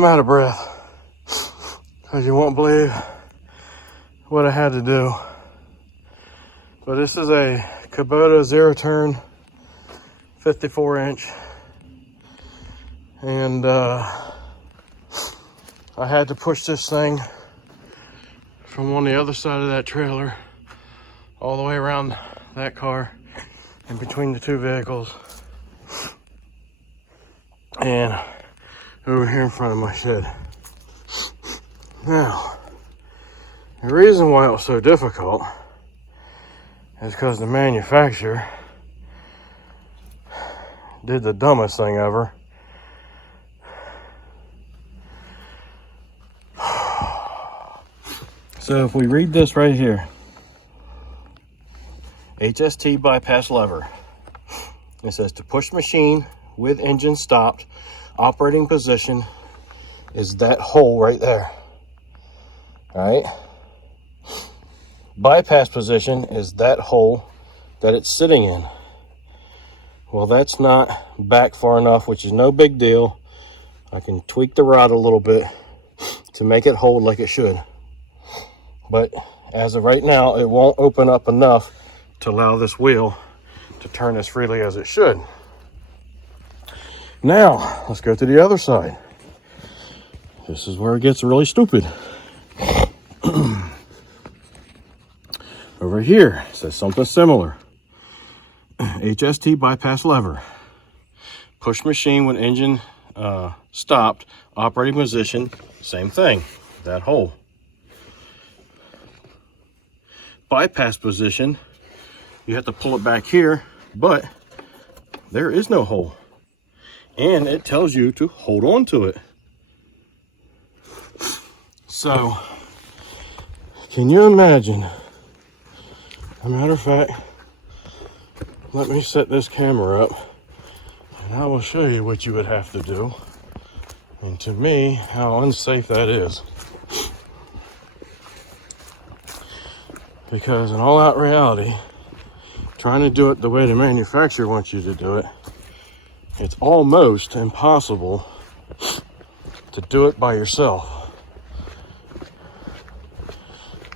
I'm out of breath because you won't believe what I had to do. But this is a Kubota zero turn 54 inch, and I had to push this thing from on the other side of that trailer all the way around that car in between the two vehicles and over here in front of my shed. Now, the reason why it was so difficult is because the manufacturer did the dumbest thing ever. So if we read this right here, HST bypass lever, it says to push machine with engine stopped, operating position is that hole right there. All right, bypass position is that hole that it's sitting in. Well, that's not back far enough, which is no big deal. I can tweak the rod a little bit to make it hold like it should. But as of right now, it won't open up enough to allow this wheel to turn as freely as it should. Now, let's go to the other side. This is where it gets really stupid. Over here, it says something similar. HST bypass lever. Push machine when engine stopped, operating position, same thing, that hole. Bypass position, you have to pull it back here, but there is no hole. And it tells you to hold on to it. So, can you imagine? As a matter of fact, let me set this camera up and I will show you what you would have to do. And to me, how unsafe that is. Because in all out reality, trying to do it the way the manufacturer wants you to do it, it's almost impossible to do it by yourself.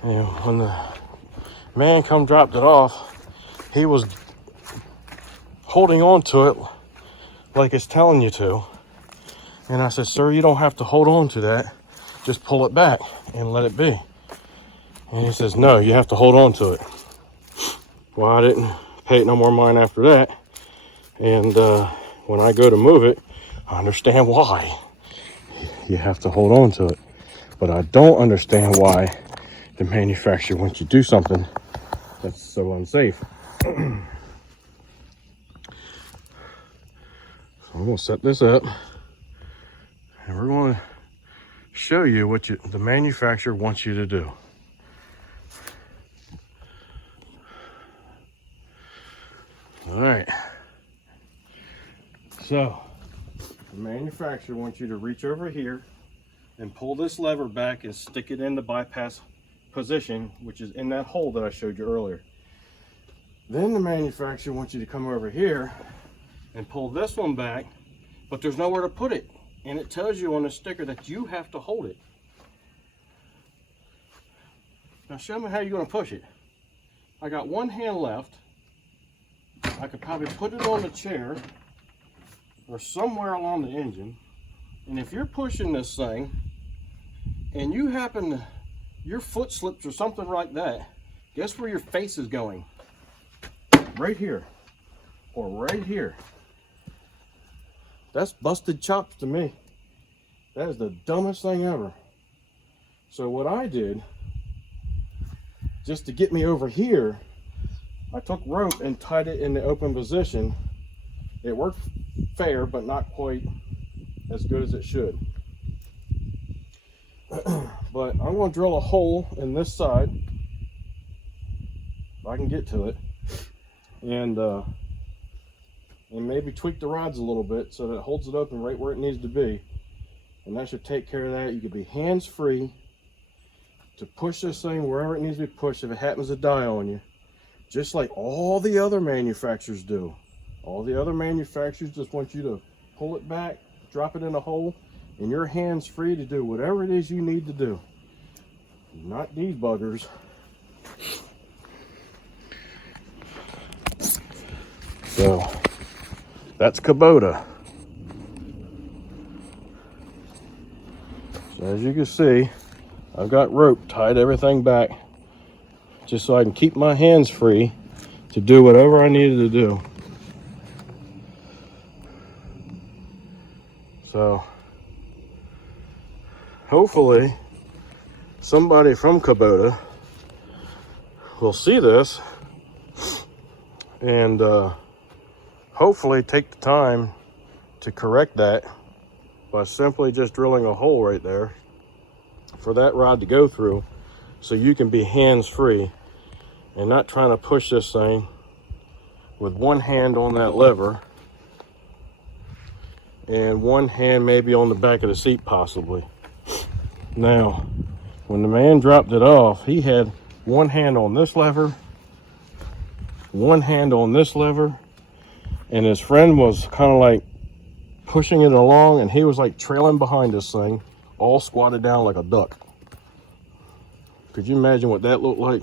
And when the man come dropped it off, he was holding on to it like it's telling you to. And I said, sir, you don't have to hold on to that. Just pull it back and let it be. And he says, no, you have to hold on to it. Well, I didn't pay it no more mind after that. And when I go to move it, I understand why you have to hold on to it. But I don't understand why the manufacturer wants you to do something that's so unsafe. So I'm going to set this up. And we're going to show you what the manufacturer wants you to do. All right. So, the manufacturer wants you to reach over here and pull this lever back and stick it in the bypass position, which is in that hole that I showed you earlier. Then the manufacturer wants you to come over here and pull this one back, but there's nowhere to put it. And it tells you on the sticker that you have to hold it. Now show me how you're going to push it. I got one hand left. I could probably put it on the chair or somewhere along the engine. And if you're pushing this thing and you happen to, your foot slips or something like that, guess where your face is going? Right here or right here. That's busted chops to me. That is the dumbest thing ever. So what I did, just to get me over here, I took rope and tied it in the open position. It worked fair, but not quite as good as it should. But I'm going to drill a hole in this side, if I can get to it, and maybe tweak the rods a little bit so that it holds it open right where it needs to be. And that should take care of that. You could be hands-free to push this thing wherever it needs to be pushed if it happens to die on you. Just like all the other manufacturers do. All the other manufacturers just want you to pull it back, drop it in a hole, and your hands free to do whatever it is you need to do. Not these buggers. So that's Kubota. So as you can see, I've got rope tied everything back just so I can keep my hands free to do whatever I needed to do. So hopefully somebody from Kubota will see this and hopefully take the time to correct that by simply just drilling a hole right there for that rod to go through, so you can be hands free and not trying to push this thing with one hand on that lever and one hand maybe on the back of the seat possibly. Now, when the man dropped it off, he had one hand on this lever, one hand on this lever, and his friend was kind of like pushing it along, and he was like trailing behind this thing, all squatted down like a duck. Could you imagine what that looked like?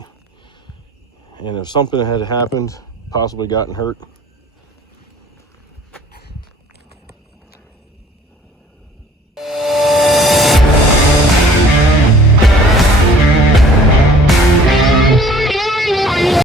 And if something had happened, possibly gotten hurt,